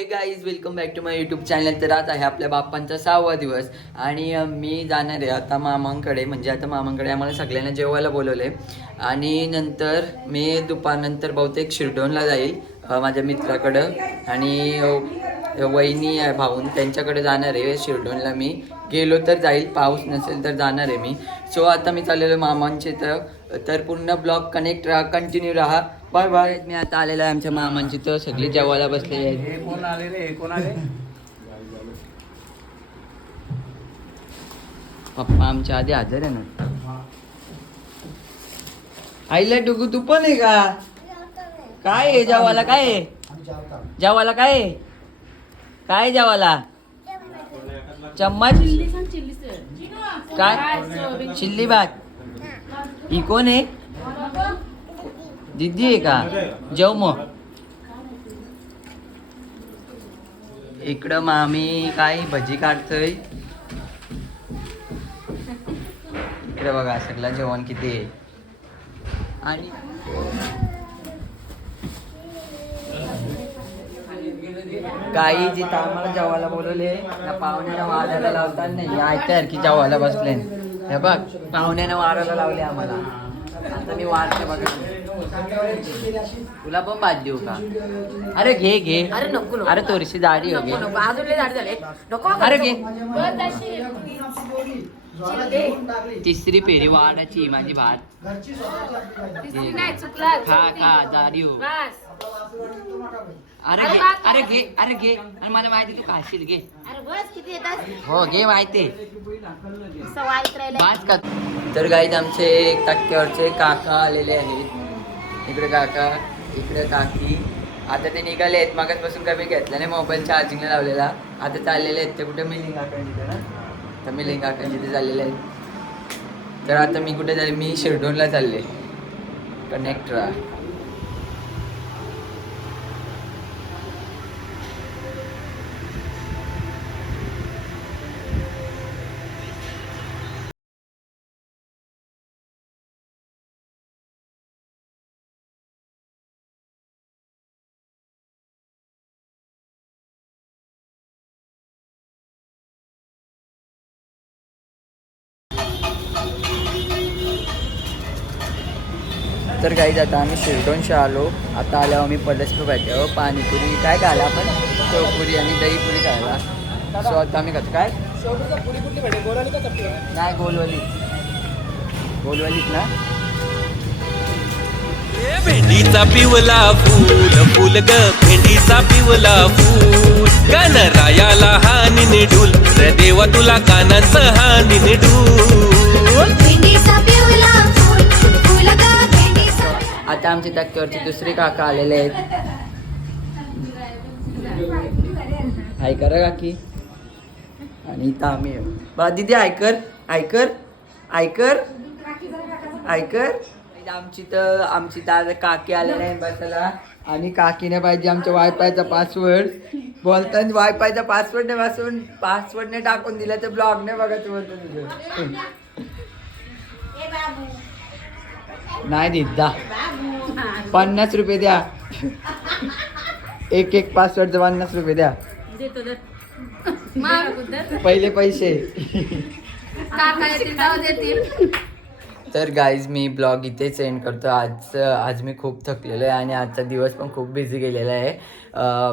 Hey guys welcome back to my YouTube channel तर आज आहे आपल्या बाप्पांचा सहावा दिवस. आणि मी जाणार आहे आता मामांकडे. म्हणजे आता मामांकडे आम्हाला सगळ्यांना जेवायला बोलवलं आहे आणि नंतर मी दुपारनंतर बहुतेक शिरडोनला जाईल माझ्या मित्राकडं. आणि वहिनी आहे भाऊन. त्यांच्याकडे जाणार आहे शिरडोनला मी. गेलो तर जाईल पाऊस नसेल तर जाणार आहे मी. सो आता मी चाललेलो मामांचे तर तर पूर्ण ब्लॉग कनेक्ट राहा कंटिन्यू राहा. बाय बाय मी आता आलेलो आहे आमच्या मामांची तर सगळी जेवायला बसलेली आहेत. हे कोण आले रे? हे कोण आले? पप्पा आमच्या आधी हजर आहे ना. आईला डुगू तू पण आहे का? काय आहे जेवायला? काय आहे? जेवायला काय आहे? काय जेवाला चम्मच? काय? चिल्ली भात. ही कोण आहे? दीदी आहे का? जेव मग. इकडं मामी काय भजी काढतोय. इकडे बघा सगळं जेवण किती आहे. आणि काही जिथं आम्हाला जेवायला बोलवले त्या पाहुण्यानं वाढायला लावतात नाही ऐकताय की जेवायला बसले हे बघ पाहुण्यानं वाढायला लावले आम्हाला. आता मी वाढते बघा. तुला पण भात देऊ का? अरे घे घे. अरे नको नको. अरे थोडीशी दाढी हो घे. नको. अजून लय झाड झाले. नको अरे घे. तिसरी पेरी वाढायची माझी भात. खा खा दारी. हो अरे अरे घे अरे घे अरे घे. आणि मला माहिती तू खाशील घे. हो घे माहिती. भात का तर गाईत आमचे टक्क्यावरचे काका आलेले आहेत. इकडे काका इकडे काकी. आता ते निघाले आहेत. मागासपासून कमी घेतला नाही मोबाईल चार्जिंगला लावलेला. आता चाललेले आहेत. ते कुठे मिलिंग काका तर मिलिंग काकांची जिथे चाललेले आहेत. तर आता मी कुठे चालले? मी शिरडोनला चालले. कनेक्ट राहा तर काही आता आम्ही शिरडोनशी आलो. आता आल्यावर आम्ही पलसपूर पाहिजे पाणीपुरी काय खायला आपण? शेवपुरी आणि दहीपुरी खायला. सो आता आम्ही खातो. काय? नाही गोलवली. गोलवलीत ना? भेंडीचा पिवला फूल फुल ग भेंडीचा पिवला फूल. गणरायाला हा निडूल रे देवा तुला कानांचं हा निडूल. आता आमच्या टक्क्यावरचे दुसरे काका आलेले आहेत. हाय करा काकी. आणि इथं आम्ही बा दिदी ऐकर ऐकर ऐकर ऐकर आमची तर आमची तर काकी आलेले आहे बसायला. आणि काकीने पाहिजे आमच्या वायफायचा पासवर्ड बोलताना वायफायचा पासवर्ड नाही वाचून पासवर्डने टाकून दिला तर ब्लॉग नाही बघायचं बोलतो तुझं नाही दिदा पन्नास रुपये द्या. एक एक पासवर्डचं पन्नास रुपये द्या. देतो दे. पहिले पैसे. तर गाईज मी ब्लॉग इथेच एंड करतो. आज आज मी खूप थकलेलो आहे आणि आजचा दिवस पण खूप बिझी गेलेला आहे.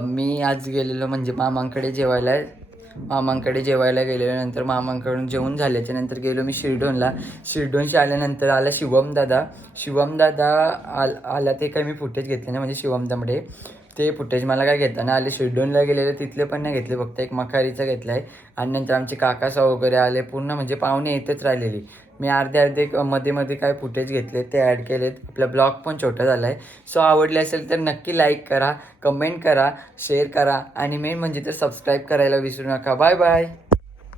मी आज गेलेलो म्हणजे मामांकडे जेवायला. मामांकडे जेवायला गेल्यानंतर मामांकडून जेवण झाल्याच्यानंतर गेलो मी शिरडोनला. शिरडोनशी आल्यानंतर आला शिवम दादा शिवम दादा आल आला ते काही मी फुटेज घेतले नाही म्हणजे शिवम दामडे ते फुटेज मला काय घेताना आले शिरडोनला गेलेले तिथले पण नाही घेतले फक्त एक मखारीचा घेतला आहे. आणि नंतर आमचे काका वगैरे आले पूर्ण म्हणजे पाहुणे येतच राहिलेली. मी अर्धे अर्धे मध्ये मध्ये काय फुटेज घेतले ते ॲड केलेत. आपला ब्लॉग पण छोटा झाला आहे सो आवडले असेल तर नक्की लाईक करा कमेंट करा शेअर करा. आणि मेन म्हणजे तर सबस्क्राईब करायला विसरू नका. Bye bye